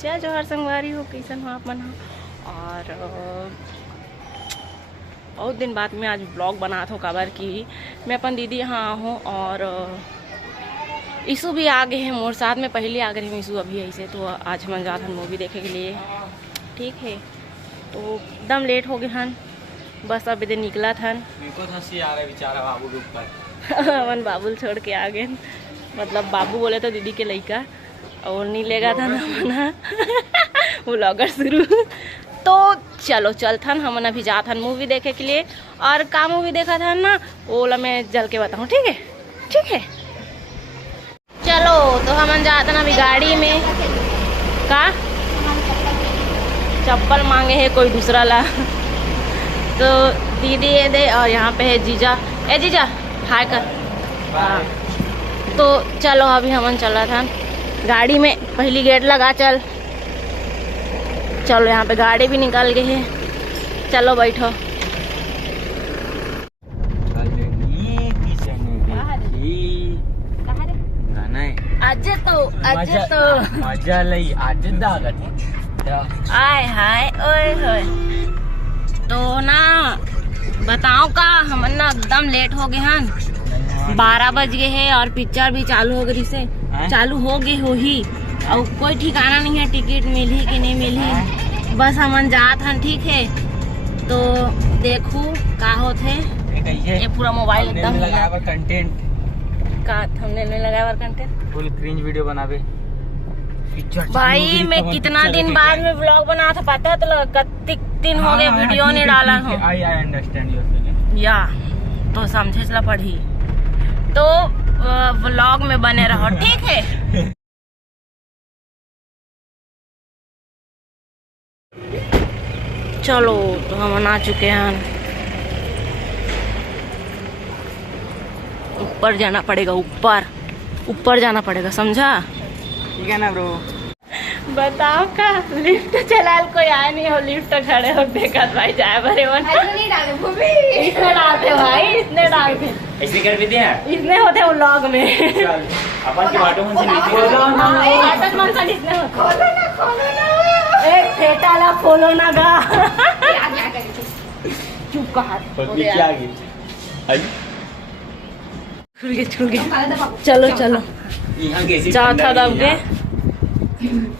जय जोहर संगवारी हो, कैसन हो आप मन हो। और बहुत दिन बाद में आज ब्लॉग बना था काबर की मैं अपन दीदी यहाँ हूँ और ईशु भी आ गए हैं मोर साथ में, पहले आ गए हैं ईशु अभी ऐसे। तो आज हम जा था मूवी देखे के लिए, ठीक है। तो एकदम लेट हो गए हन, बस अब इधर निकला था। हंसी आ रहा बेचारा बाबू के ऊपर। अपन बाबू छोड़ के आ गए, मतलब बाबू बोले तो दीदी के लड़का और नहीं लेगा था ना व्लॉगर शुरू। तो चलो चल था हम अभी जा था मूवी देखे के लिए। और का मूवी देखा था ना ओला मैं जल के बताऊँ, ठीक है ठीक है। चलो तो हम जाते ना अभी गाड़ी में। का चप्पल मांगे है कोई दूसरा ला, तो दीदी ये दे। और यहाँ पे है जीजा, ए जीजा हाय कर। हाँ तो चलो अभी हमन चला था गाड़ी में, पहली गेट लगा चल। चलो यहाँ पे गाड़ी भी निकल गई है, चलो बैठो। आज तो मजा लई आज दागत आय हाय ओए होए। तो ना बताओ का हम ना एकदम लेट हो गए हन, 12 बज गए हैं और पिक्चर भी चालू हो गई से चालू हो गई हो ही। और कोई ठिकाना नहीं है टिकट मिली कि नहीं मिली, बस हमन जात हन, ठीक है। तो देखू का होते ये पूरा मोबाइल एकदम कंटेंट का थंबनेल में लगाए और कंटेंट फुल क्रिंज वीडियो बनावे। भाई मैं कितना दिन बाद में व्लॉग बना था पता है, तो कत्ती दिन हो गए वीडियो नहीं डाला हूँ। आई अंडरस्टैंड योर फीलिंग या तो समझे चला पढ़ी, तो व्लॉग में बने रहो, ठीक है। चलो तो हम आ चुके हैं, ऊपर जाना पड़ेगा, ऊपर ऊपर जाना पड़ेगा, समझा? ठीक है ना ब्रो। बताओ का लिफ्ट चला कोई आया नहीं हो, लिफ्ट खड़े हो देखा भाई जाए भरे वन नहीं डाले इतने डालते भाई, इतने डालते ऐसे कर भी दिया इतने होते व्लॉग में। अपन के बाटो मन से आटक मन से इतने होते। खोलो ना एक फेटाला खोलो ना गा। चुप का हाथ क्या गई आई छुड़ गए। चलो चलो यहां कैसे चौथा दब के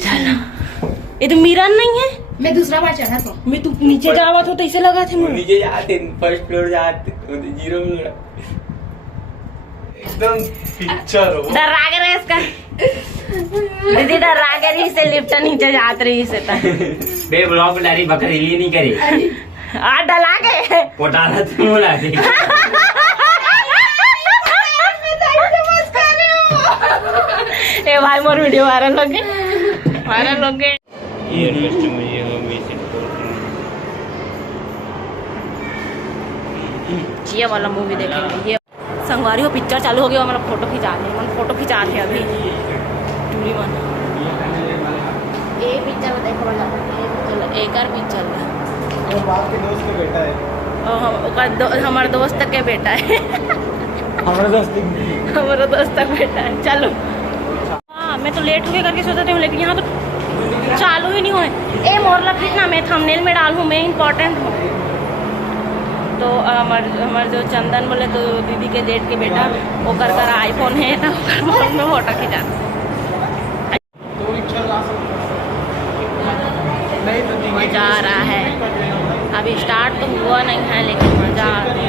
चलो। ये तो मीरन नहीं है, मैं दूसरा बार चढ़ा था। मैं तू नीचे जावा तो ऐसे लगा थे मुझे। नीचे जाते फर्स्ट फ्लोर जाते जीरो एकदम पिक्चर हो डरा के रहे इसका दीदी, डरा के रही से लिफ्ट नीचे जात रही से बे ब्लॉग डारी बकरीली नहीं करे आ डला के पोटाला तुम बोला दे। ए भाई मोर वीडियो वायरल हो गए, वायरल हो गए। ये रिक्वेस्ट मुझे हम विजिट ये वाला मूवी देखेंगे। ये संगवारी हो पिक्चर चालू हो गया, मतलब फोटो खिंचा रहे हैं, फोटो खिंचा रहे हैं अभी टूरी मन। ये पिक्चर देखो एक और पिक्चर के दोस्त का बेटा है, हमारे दोस्त के बेटा है। हमारा दोस्त का बेटा है। चलो हाँ मैं तो लेट हो गई करके सोचते हूँ, लेकिन यहाँ तो चालू ही नहीं हुए। ए मोरला कितना मैं थंबनेल में डाल हूँ, मैं इम्पोर्टेंट हूँ। तो हमारे जो चंदन बोले तो दीदी के जेठ के बेटा वो कर आईफोन है तो में फोटो खिंचा मजा आ रहा है। अभी स्टार्ट तो हुआ नहीं है लेकिन मजा आ रहा है।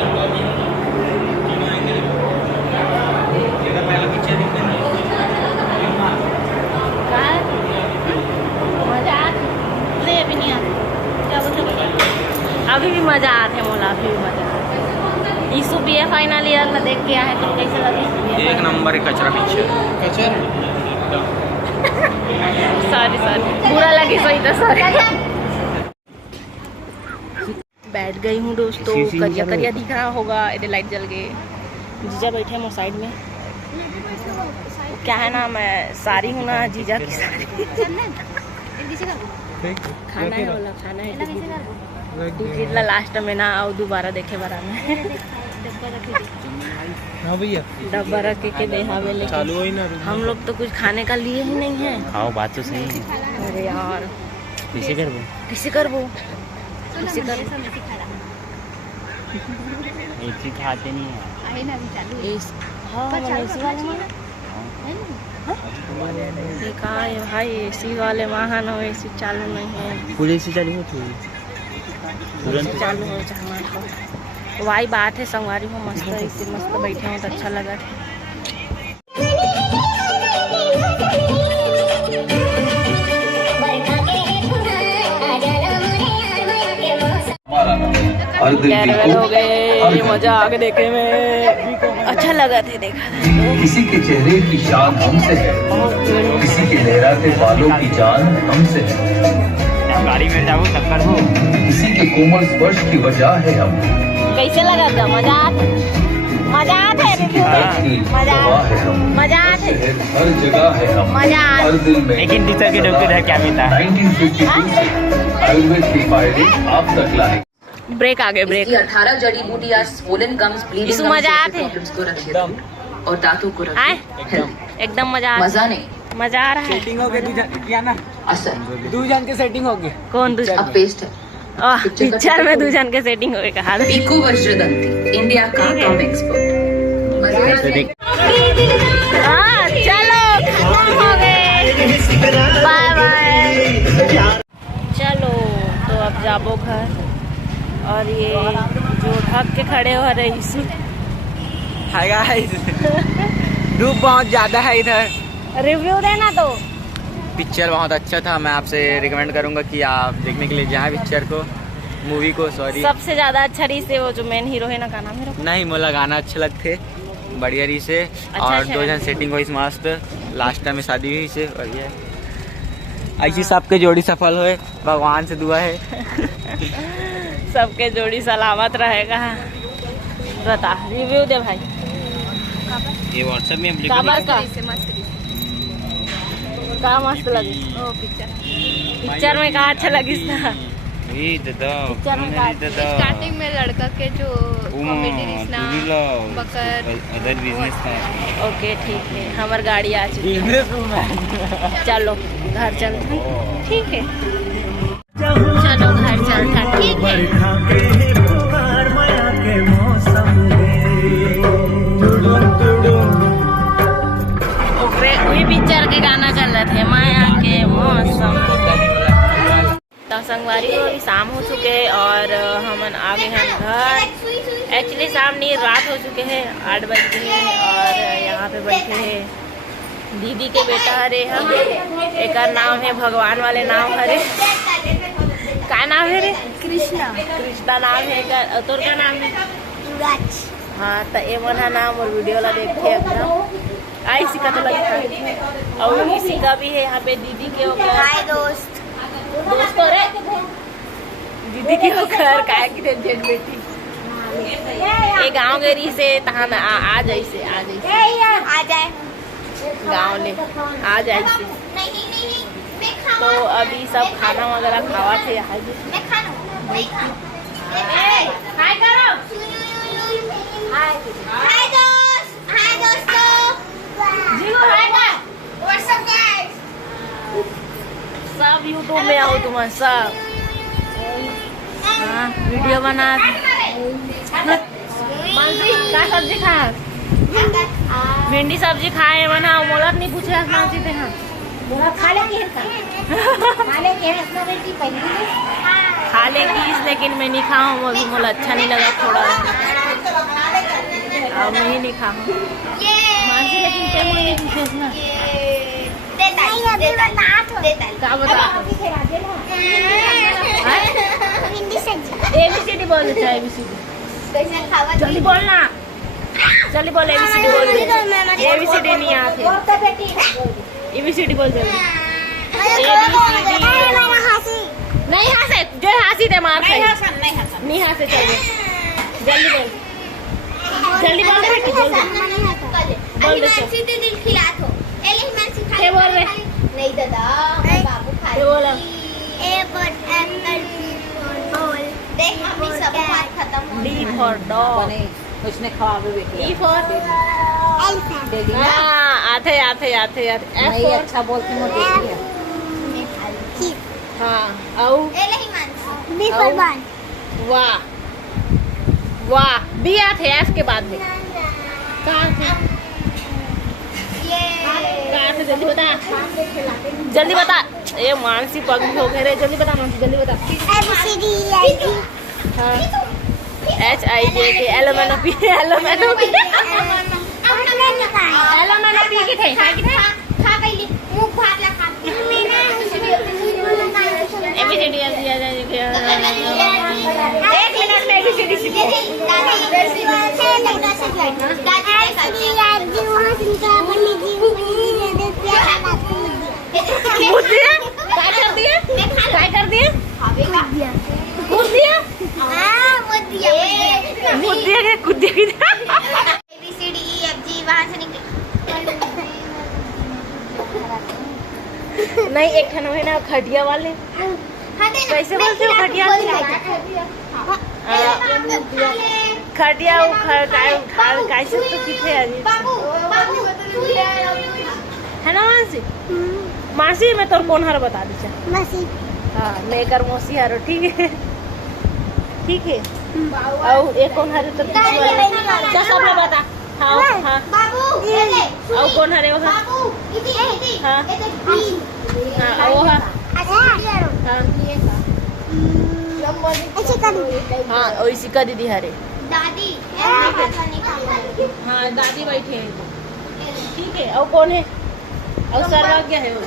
अभी भी मजा आते हैं मोला, अभी भी मजा आते हैं। ईशु भी है फाइनल ईयर में, देख के आए तो कैसे लगी? एक नंबर कचरा पिक्चर सॉरी बुरा लगी सही तो सॉरी। बैठ गई हूँ दोस्तों, करिया करिया दिख रहा होगा, इधर लाइट जल गई। जीजा बैठे हैं मोर साइड में, क्या है ना मैं सारी हूँ ना जीजा की सारी। खाना है वाला, खाना है टिकट ला लास्ट में ना और दोबारा देखे बारा में। हाँ भैया डब्बा रख के देहावे लेके। चालू हो ही ना हम लोग तो कुछ खाने का लिए ही नहीं है। खाओ, बात तो सही है। अरे यार किसे कर वो किसी कर वो किसी कर एसी खाते नहीं है। हाँ मैंने एसी वाले ये कहा है भाई, एसी वाले वाहन हो, एसी चालू नहीं है। पूरी एसी चालू हो तुरंत चालू हो जाना तो वही बात है। संगवारी हो मस्त है, इसी मस्त बैठे हो तो अच्छा लगा था। कैरवेल हो गए, मजा आ गया देखने में, अच्छा लगा था देखा था। किसी के चेहरे की शान हमसे है, किसी के लहराते बालों की जान हमसे है, गाड़ी में जाओ टक्कर हो, किसी के कोमल स्पर्श की वजह है हम। कैसे लगा था? मजा आता है रिव्यू में, मजा आता है, हर जगह है हम, मजा हर दिल में। लेकिन टीचर के डॉक्टर है क्या पीता है? 1952 से आयुर्वेद के फायदे आप तक लाए। ब्रेक आ गए, ब्रेक। 18 जड़ी बूटियां swollen gums, bleeding इसमें मजा gums आते जैसे problems को रखती है और दांतों को रखती है। एकदम मजा आ मजा नहीं, मजा आ रहा है। सेटिंग हो गई किया ना, असर। दूजन के सेटिंग हो गई। कौन दूसरा? अब पेस्ट है। पिक्चर में दूजन के सेटिंग हो गई कहा। पीकू वज्रदंती, इंडिया का टॉप एक्सपर्ट। हाँ चलो खत्म हो गए, बाय बाय। चलो तो अब जाबो घर, और ये जो ढक के खड़े हो रहे इसी। हाय गाइस, धूप बहुत ज्यादा है इधर। रिव्यू देना तो। पिक्चर बहुत अच्छा था, मैं आपसे रिकमेंड करूंगा कि आप देखने के लिए जाएं पिक्चर को, मूवी को। सॉरी, सबसे ज्यादा अच्छा रही से वो जो मेन हीरो है ना, का नाम है? नहीं मोला गाना अच्छे लगते, बढ़िया रही से। और अच्छा। दो जन सेटिंग हुई मस्त, लास्ट टाइम में शादी हुई से बढ़िया। ऐसी सबके जोड़ी सफल होए, भगवान से दुआ है। सबके जोड़ी सलामत रहेगा। बता रिव्यू दे भाई। ये व्हाट्सएप में काबर का मस्त लगी पिक्चर में, कहा अच्छा लगी स्टार्टिंग में लड़का के जो कॉमेडी बकर अदर बिजनेस था। ओके ठीक है, हमार गाड़ी आ चुकी है। चलो घर चलते, ठीक है चलो घर चलता, ठीक है। वही पिक्चर के गाना चल रहे थे, माया के मौसम। तो संगवारी को अभी शाम हो चुके और हम आ गए हैं घर। एक्चुअली शाम नहीं, रात हो चुके हैं, 8 बज गए हैं। और यहाँ पे बैठे हैं दीदी के बेटा हरे हम, एक नाम है भगवान वाले नाम हरे, क्या नाम है रे? कृष्णा। कृष्णा नाम है, तोर का नाम है? हाँ तो ये मना नाम, और वीडियो ला देखते एकदम आई सिका तो लगी था। और इसी का भी है यहाँ पे दीदी के हाय दोस्तों रे, दीदी के घर काय की टेंशन बेटी। ये गांव गेरी से तहाँ आ जाए गाँव ले आ जाए से। तो अभी सब खाना वगैरह खावा थे यहाँ सब यूट्यूब में आओ तुम्हारे सब। हाँ वीडियो बना। क्या सब्जी खा? भिंडी सब्जी खाए बना, मोला नहीं पूछ रहा कहाँ से थे। हाँ खा लेगी, लेकिन मैं नहीं खाऊँ, वो भी मोला अच्छा नहीं लगा थोड़ा, और मैं ही नहीं खाऊँ। लेकिन क्या नहीं पूछे ना, क्या बता? ABCD बोल, ABCD जल्दी बोलना, जल्दी बोल, ABCD बोल। ABCD नहीं आते, ABCD बोल जल्दी। नहीं हंसे, जो हंसी दे मार खाई। नहीं हंसे, चलिए जल्दी बोल, जल्दी बोल दे बेटी, जल्दी बोल दे। क्या बोल रहे? नहीं दादा बाबू खा बोला देख मम्मी सब बात खत्म हो। D for dog। उसने ख्वाब E for हाँ आते आते आते आते F नहीं for अच्छा बोलती हूँ देखिए हाँ औ B for ball. वाह वाह B आते F के बाद में कहाँ थे कहाँ थे जल्दी बता ये मानसी पगली हो गए रे जल्दी बता मानसी जल्दी बता A B C D E F G. हाँ H I J K L M N O P L M N O P L M N O P किथे काय किथे A B C D F G H I J K एक minute में A B C D सीखे बुद्धि काय कर दिए काय कर दिए बुद्धि बुद्धि के कुद्दी नहीं एक ठन है ना खटिया वाले कैसे बोलते हो खटिया खटिया उखाड़ कैसे तो किथे है ना मानसी मासी मैं तोर कौन हर बता दीचा हाँ मैं कर मौसी हरो ठीक है और एक कौन हरे तो क्या सब में बता हाँ हाँ और कौन हरे वो हाँ हाँ वो हाँ हाँ वैसी का दीदी हरे दादी हाँ दादी बैठे हैं ठीक है और कौन है और सर्वज्ञ है वो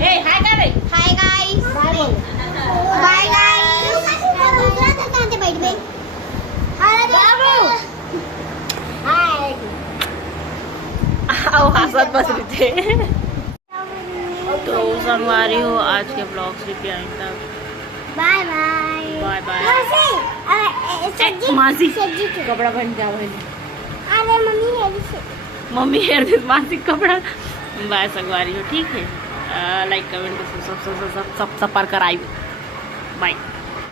ए हाय कर रही हाय गाइस बाय गाइस दूसरा तो कहां से बैठ गई बाबू हाय आओ हंसत बस रही थे तो संगवारी हो आज के ब्लॉग से यहीं तक बाय बाय बाय बाय मासी कपड़ा पहन के आओ अरे मम्मी हेयर दिस मासी कपड़ा बाय संगवारी हो ठीक है लाइक कमेंट सब पर कराई बाय।